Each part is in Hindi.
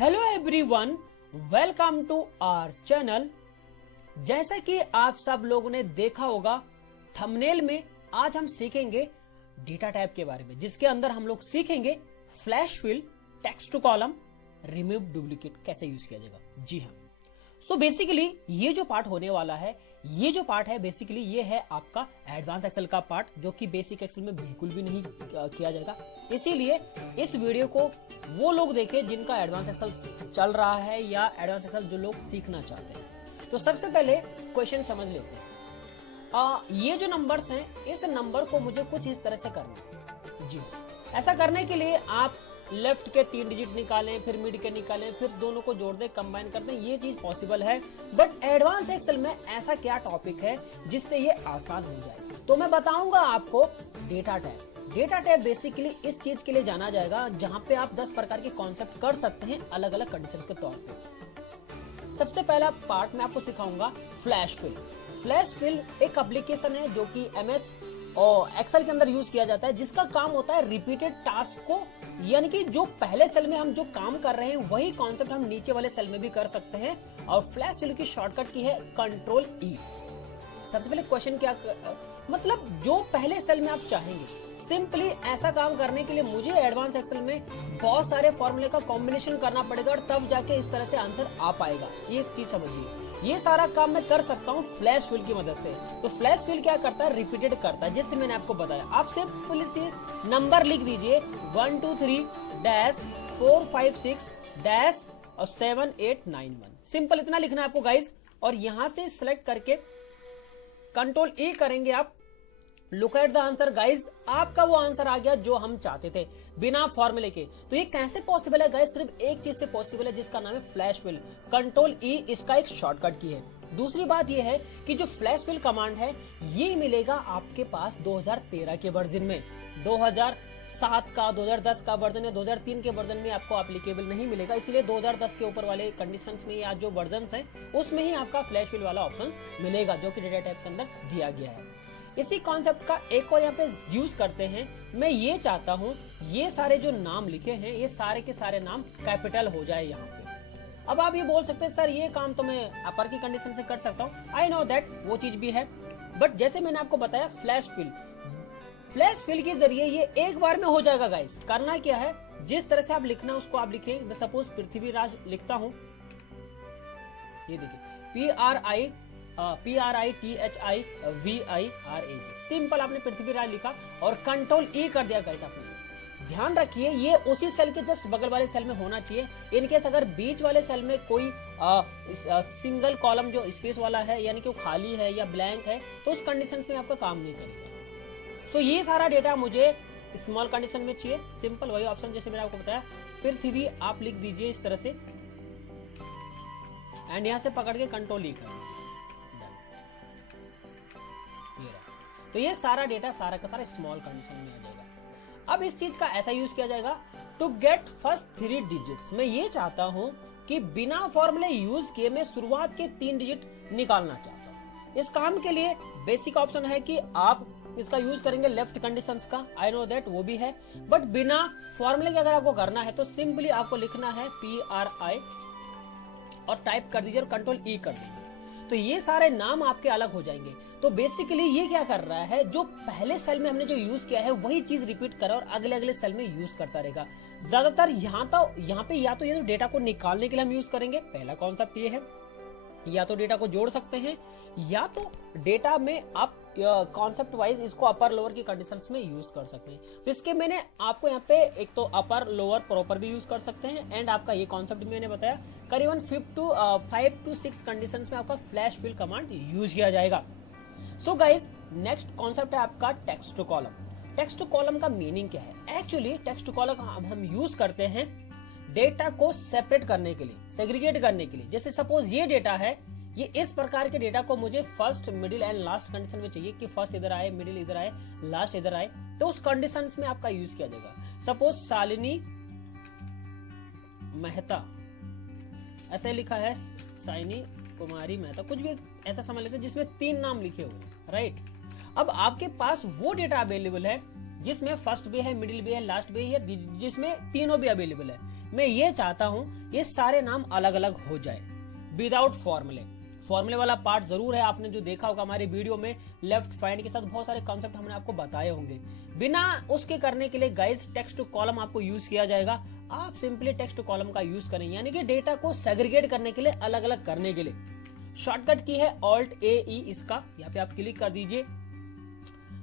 Hello everyone, welcome to our channel. जैसा कि आप सब लोगों ने देखा होगा थंबनेल में, आज हम सीखेंगे डेटा टाइप के बारे में, जिसके अंदर हम लोग सीखेंगे flash fill, text to column, remove duplicate कैसे यूज किया जाएगा। जी हाँ, सो बेसिकली ये जो पार्ट होने वाला है, ये जो पार्ट है बेसिकली ये है आपका एडवांस एक्सेल का पार्ट, जो कि बेसिक एक्सेल में बिल्कुल भी नहीं किया जाएगा। इसीलिए इस वीडियो को वो लोग देखें जिनका एडवांस एक्सेल चल रहा है या एडवांस एक्सेल जो लोग सीखना चाहते हैं। तो सबसे पहले क्वेश्चन समझ लेते हैं। ये जो नंबर्स हैं, इस नंबर को मुझे कुछ इस तरह से करना है। जी, ऐसा करने के लिए आप लेफ्ट के 3 डिजिट निकालें, फिर मिड के निकालें, फिर दोनों को जोड़ दें, कंबाइन कर दें, ये चीज पॉसिबल है। बट एडवांस एक्सेल में ऐसा क्या टॉपिक है जिससे ये आसान हो जाए, तो मैं बताऊंगा आपको data type. Data type basically इस चीज के लिए जाना जाएगा जहां पे आप 10 प्रकार के कॉन्सेप्ट कर सकते हैं अलग अलग कंडीशन के तौर पे। सबसे पहला पार्ट मैं आपको सिखाऊंगा फ्लैश फिल। फ्लैश फिल एक एप्लीकेशन है जो कि MS और एक्सेल के अंदर यूज किया जाता है, जिसका काम होता है रिपीटेड टास्क को, यानी कि जो पहले सेल में हम जो काम कर रहे हैं वही कॉन्सेप्ट हम नीचे वाले सेल में भी कर सकते हैं। और फ्लैश फिल की शॉर्टकट की है कंट्रोल E। सबसे पहले क्वेश्चन क्या मतलब, जो पहले सेल में आप चाहेंगे, सिंपली ऐसा काम करने के लिए मुझे एडवांस एक्सेल में बहुत सारे फॉर्मूले का कॉम्बिनेशन करना पड़ेगा और तब जाके इस तरह से आंसर आ पाएगा। ये चीज समझिए, ये सारा काम मैं कर सकता हूँ फ्लैश फिल की मदद से। तो फ्लैश फिल क्या करता है, रिपीटेड करता है, जैसे मैंने आपको बताया। आप सिंपली से नंबर लिख दीजिए 1 2 3 4 5 6 और 7 8 9 1। सिंपल इतना लिखना है आपको गाइज। और यहां से सिलेक्ट करके कंट्रोल E करेंगे आप। Look at the answer guys, आपका वो आंसर आ गया जो हम चाहते थे बिना फॉर्मूले के। तो ये कैसे पॉसिबल है गाइज, सिर्फ एक चीज से पॉसिबल है, जिसका नाम है फ्लैश फिल। कंट्रोल E इसका एक शॉर्टकट की है। दूसरी बात ये है कि जो फ्लैश फिल कमांड है ये मिलेगा आपके पास 2013 के वर्जन में। 2007 का, 2010 का वर्जन या 2003 के वर्जन में आपको एप्लीकेबल नहीं मिलेगा। इसलिए 2010 के ऊपर वाले कंडीशंस में या जो वर्जन है उसमें ही आपका फ्लैश फिल वाला ऑप्शन मिलेगा, जो कि डेटा टाइप के अंदर दिया गया है। इसी कॉन्सेप्ट का एक और यहाँ पे यूज करते हैं। मैं ये चाहता हूँ ये सारे जो नाम लिखे हैं ये सारे के सारे नाम कैपिटल हो जाए यहाँ पे। अब आप ये बोल सकते हैं सर ये काम तो मैं अपर की कंडीशन से कर सकता हूँ। आई नो दैट, वो चीज भी है। बट जैसे मैंने आपको बताया फ्लैश फिल के जरिए ये एक बार में हो जाएगा गाइस। करना क्या है, जिस तरह से आप लिखना उसको आप लिखें। मैं सपोज पृथ्वीराज लिखता हूँ, ये देखिए PRITHIVIRAG। सिंपल आपने पृथ्वीराज लिखा और कंट्रोल E कर दिया गाइस आपने। ध्यान रखिए ये उसी सेल के जस्ट बगल वाले सेल में होना चाहिए। इनकेस अगर बीच वाले सेल में कोई सिंगल कॉलम जो स्पेस वाला है, यानी कि वो खाली है या ब्लैंक है, तो उस कंडीशन में आपका काम नहीं करेगा। तो ये सारा डेटा मुझे स्मॉल कंडीशन में चाहिए। सिंपल वही ऑप्शन जैसे मैंने आपको बताया, पृथ्वी आप लिख दीजिए इस तरह से एंड यहां से पकड़ के कंट्रोल E कर। तो ये सारा डेटा सारा का सारा स्मॉल कंडीशन में आ जाएगा। अब इस चीज का ऐसा यूज किया जाएगा टू गेट फर्स्ट 3 डिजिट्स। मैं ये चाहता हूं कि बिना फॉर्मूले यूज किए मैं शुरुआत के 3 डिजिट निकालना चाहता हूं। इस काम के लिए बेसिक ऑप्शन है कि आप इसका यूज करेंगे लेफ्ट कंडीशंस का। आई नो दैट, वो भी है। बट बिना फॉर्मूले के अगर आपको करना है तो सिंपली आपको लिखना है PRI और टाइप कर दीजिए और कंट्रोल E कर दीजिए। तो ये सारे नाम आपके अलग हो जाएंगे। तो बेसिकली ये क्या कर रहा है, जो पहले सेल में हमने जो यूज किया है वही चीज रिपीट कर रहा है और अगले अगले सेल में यूज करता रहेगा। ज्यादातर यहाँ पे या तो ये तो डेटा को निकालने के लिए हम यूज करेंगे, पहला कॉन्सेप्ट ये है। या तो डेटा को जोड़ सकते हैं, या तो डेटा में आप कॉन्सेप्ट वाइज इसको अपर लोअर की कंडीशंस में यूज कर सकते हैं। तो इसके मैंने आपको यहाँ पे एक तो अपर लोअर प्रॉपर भी यूज कर सकते हैं, एंड आपका ये कॉन्सेप्ट भी मैंने बताया। करीबन 5 to 6 कंडीशंस में आपका फ्लैश फिल कमांड यूज किया जाएगा। सो गाइज, नेक्स्ट कॉन्सेप्ट है आपका text to column. Text to column का मीनिंग क्या है? एक्चुअली टेक्स्ट टू कॉलम हम यूज करते हैं डेटा को सेपरेट करने के लिए, सेग्रीगेट करने के लिए। जैसे सपोज ये डेटा है, ये इस प्रकार के डेटा को मुझे first, middle and last condition में चाहिए कि फर्स्ट इधर आए, मिडिल इधर आए, लास्ट इधर आए। तो उस कंडीशंस में आपका यूज किया जाएगा। सपोज शालिनी मेहता ऐसे लिखा है, साइनी कुमारी मेहता, कुछ भी ऐसा समझ लेते हैं जिसमें 3 नाम लिखे हुए हैं, राइट। अब आपके पास वो डेटा अवेलेबल है जिसमें फर्स्ट भी है, मिडिल भी है, लास्ट भी है, जिसमें तीनों भी अवेलेबल है। मैं ये चाहता हूँ ये सारे नाम अलग अलग हो जाए विदाउट फॉर्मूले वाला पार्ट जरूर है। आपने जो देखा होगा हमारे वीडियो में लेफ्ट फाइंड के साथ बहुत सारे कॉन्सेप्ट हमने आपको बताए होंगे। बिना उसके करने के लिए गाइस टेक्स्ट टू कॉलम आपको यूज किया जाएगा। आप सिंपली टेक्स्ट टू कॉलम का यूज करें, यानी कि डेटा को सेग्रीगेट करने के लिए, अलग अलग करने के लिए। शॉर्टकट की है Alt-A-E, इसका यहाँ पे आप क्लिक कर दीजिए।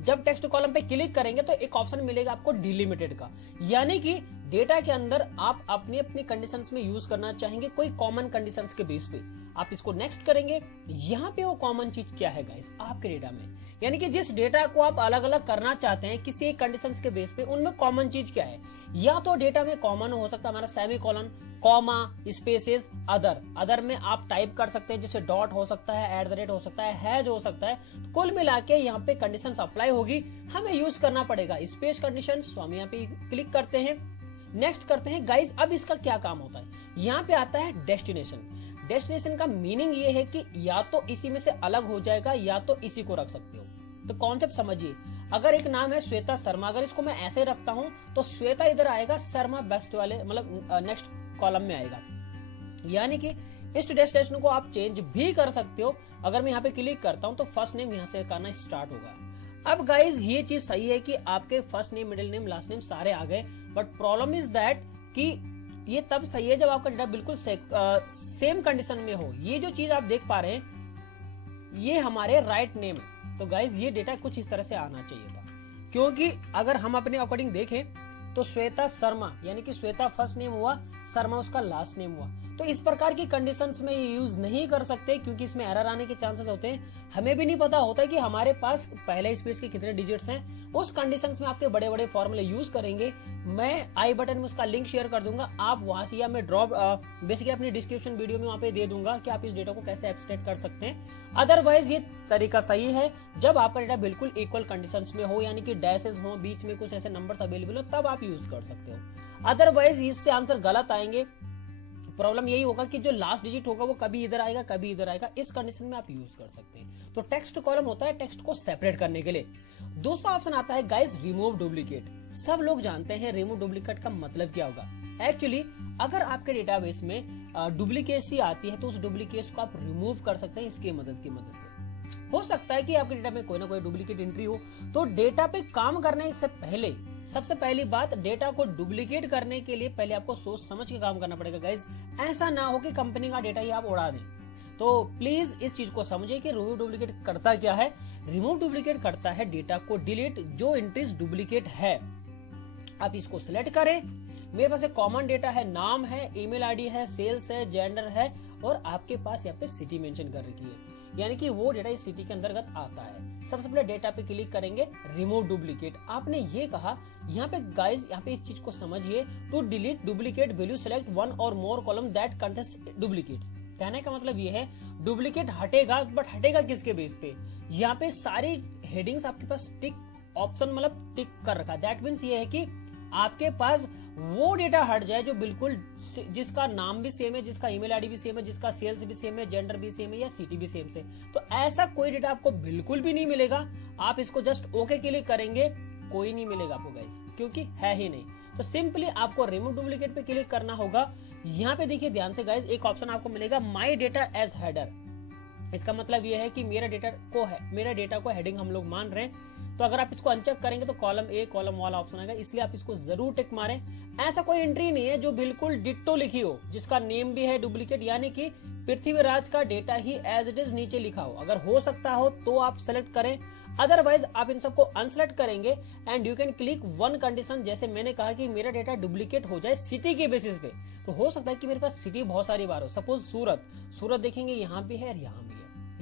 जब टेक्स्ट कॉलम पे क्लिक करेंगे तो एक ऑप्शन मिलेगा आपको डिलिमिटेड का, यानी कि डेटा के अंदर आप अपनी अपनी कंडीशंस में यूज करना चाहेंगे कोई कॉमन कंडीशंस के बेस पे। आप इसको नेक्स्ट करेंगे। यहाँ पे वो कॉमन चीज क्या है गाइस आपके डेटा में, यानी कि जिस डेटा को आप अलग अलग करना चाहते हैं किसी एक कंडीशंस के बेस पे, उनमें कॉमन चीज क्या है। या तो डेटा में कॉमन हो सकता है हमारा semi colon, comma, spaces, other में आप टाइप कर सकते हैं, जैसे डॉट हो सकता है, @ हो सकता है, हैज हो सकता है। तो कुल मिला के यहाँ पे कंडीशंस अप्लाई होगी, हमें यूज करना पड़ेगा स्पेस कंडीशंस। तो हम यहाँ पे क्लिक करते हैं, नेक्स्ट करते हैं गाइस। अब इसका क्या काम होता है, यहाँ पे आता है डेस्टिनेशन का मीनिंग ये है कि या तो इसी में से अलग हो जाएगा या तो इसी को रख सकते हो। तो कॉन्सेप्ट समझिए, अगर एक नाम है श्वेता शर्मा, अगर इसको मैं ऐसे रखता हूं तो श्वेता इधर आएगा, शर्मा बेस्ट वाले मतलब नेक्स्ट कॉलम में आएगा। यानी कि इस डेस्टिनेशन को आप चेंज भी कर सकते हो। अगर मैं यहाँ पे क्लिक करता हूं तो फर्स्ट नेम यहाँ से करना स्टार्ट होगा। अब गाइज ये चीज सही है कि आपके first name, middle name, last name सारे आ गए, बट प्रॉब्लम इज दैट कि ये तब सही है जब आपका डेटा बिल्कुल सेम कंडीशन में हो। ये जो चीज आप देख पा रहे हैं ये हमारे राइट नेम है। तो गाइज ये डेटा कुछ इस तरह से आना चाहिए था, क्योंकि अगर हम अपने अकॉर्डिंग देखें तो श्वेता शर्मा यानी कि श्वेता फर्स्ट नेम हुआ, शर्मा उसका लास्ट नेम हुआ। तो इस प्रकार की कंडीशंस में ये यूज नहीं कर सकते क्योंकि इसमें एरर आने के चांसेस होते हैं। हमें भी नहीं पता होता है कि हमारे पास पहले स्पेस के कितने डिजिट्स हैं। उस कंडीशंस में आपके बड़े बड़े फॉर्मूले यूज करेंगे। मैं आई बटन में उसका लिंक शेयर कर दूंगा, आप वहां से, या मैं ड्रॉप बेसिकली अपनी डिस्क्रिप्शन वीडियो में वहां पे दे दूंगा कि आप इस डेटा को कैसे एब्स्ट्रैक्ट कर सकते हैं। अदरवाइज ये तरीका सही है जब आपका डेटा बिल्कुल इक्वल कंडीशंस में हो, यानी कि डैशेस हो, बीच में कुछ ऐसे नंबर्स अवेलेबल हो, तब आप यूज कर सकते हो। अदरवाइज इससे आंसर गलत आएंगे। प्रॉब्लम यही होगा कि जो लास्ट डिजिट होगा वो कभी इधर आएगा कभी इधर आएगा। इस कंडीशन में आप यूज कर सकते हैं। तो टेक्स्ट कॉलम होता है टेक्स्ट को सेपरेट करने के लिए। दूसरा ऑप्शन आता है गाइस रिमूव डुप्लीकेट। सब लोग जानते हैं रिमूव डुप्लीकेट का मतलब क्या होगा। एक्चुअली अगर आपके डेटाबेस में डुप्लीकेसी आती है तो उस डुप्लीकेट को आप रिमूव कर सकते हैं इसकी मदद से। हो सकता है कि आपके डेटा में कोई ना कोई डुप्लीकेट एंट्री हो, तो डेटा पे काम करने से पहले सबसे पहली बात, डेटा को डुप्लीकेट करने के लिए पहले आपको सोच समझ के काम करना पड़ेगा गाइज। ऐसा ना हो कि कंपनी का डेटा ही आप उड़ा दें। तो प्लीज इस चीज को समझिए कि रिमूव डुप्लीकेट करता क्या है। रिमूव डुप्लीकेट करता है डेटा को डिलीट, जो एंट्रीज डुप्लीकेट है आप इसको सिलेक्ट करें। मेरे पास एक कॉमन डेटा है, नाम है, ईमेल आईडी है, सेल्स है, जेंडर है, और आपके पास यहाँ पे सिटी मेंशन कर रखी है, यानी कि वो डेटा इस सिटी के अंतर्गत आता है। सबसे पहले डेटा पे क्लिक करेंगे, रिमूव डुप्लीकेट। आपने ये कहा यहाँ पे गाइज, यहाँ पे इस चीज को समझिए, to delete duplicate value select one और more column that contains duplicate. कहने का मतलब ये है डुप्लीकेट हटेगा, बट हटेगा किसके बेस पे। यहाँ पे सारी हेडिंग्स आपके पास टिक ऑप्शन मतलब टिक कर रखा है। दैट मीन्स ये है कि आपके पास वो डेटा हट जाए जो बिल्कुल, जिसका नाम भी सेम है, जिसका ईमेल आईडी भी सेम है, जिसका सेल्स भी सेम है, जेंडर भी सेम है, या सिटी भी सेम से। तो ऐसा कोई डेटा आपको बिल्कुल भी नहीं मिलेगा। आप इसको जस्ट ओके क्लिक करेंगे, कोई नहीं मिलेगा आपको गाइस, क्योंकि है ही नहीं। तो सिंपली आपको रिमूव डुप्लीकेट पे क्लिक करना होगा। यहाँ पे देखिए ध्यान से गाइस, एक ऑप्शन आपको मिलेगा माई डेटा एज हेडर। इसका मतलब यह है कि मेरा डेटा को हेडिंग हम लोग मान रहे हैं। तो अगर आप इसको अनचेक करेंगे तो कॉलम ए कॉलम वाला ऑप्शन आएगा, इसलिए आप इसको जरूर टिक मारें। ऐसा कोई एंट्री नहीं है जो बिल्कुल डिट्टो लिखी हो, जिसका नेम भी है डुप्लीकेट, यानी कि पृथ्वीराज का डेटा ही एज इट इज नीचे लिखा हो। अगर हो सकता हो तो आप सेलेक्ट करें, अदरवाइज आप इन सबको अनसेलेक्ट करेंगे and you can click one condition. जैसे मैंने कहा कि मेरा डेटा डुप्लीकेट हो जाए सिटी के बेसिस पे, तो हो सकता है कि मेरे पास सिटी बहुत सारी बार हो। सपोज सूरत देखेंगे यहाँ भी है और यहाँ भी है,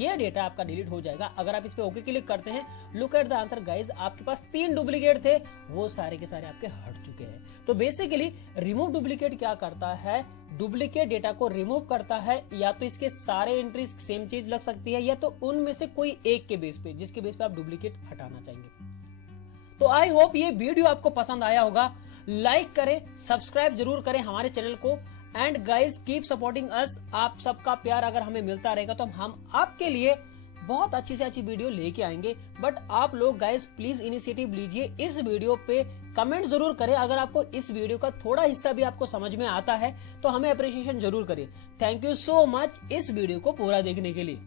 ये डेटा आपका डिलीट हो जाएगा अगर आप इस पे ओके क्लिक करते हैं। Look at the answer guys, आपके पास 3 डुप्लीकेट थे, वो सारे के सारे आपके हट चुके हैं। तो बेसिकली रिमूव डुप्लीकेट क्या करता है, डुप्लीकेट डेटा को रिमूव करता है। या तो इसके सारे एंट्रीज सेम चीज लग सकती है, या तो उनमें से कोई एक के बेस पे, जिसके बेस पे आप डुप्लीकेट हटाना चाहेंगे। तो आई होप ये वीडियो आपको पसंद आया होगा। लाइक करें, सब्सक्राइब जरूर करें हमारे चैनल को, and guys keep supporting us. आप सबका प्यार अगर हमें मिलता रहेगा तो हम आपके लिए बहुत अच्छी से अच्छी वीडियो लेके आएंगे। बट आप लोग गाइस प्लीज इनिशिएटिव लीजिए, इस वीडियो पे कमेंट जरूर करें। अगर आपको इस वीडियो का थोड़ा हिस्सा भी आपको समझ में आता है तो हमें अप्रिशिएशन जरूर करें। थैंक यू सो मच इस वीडियो को पूरा देखने के लिए।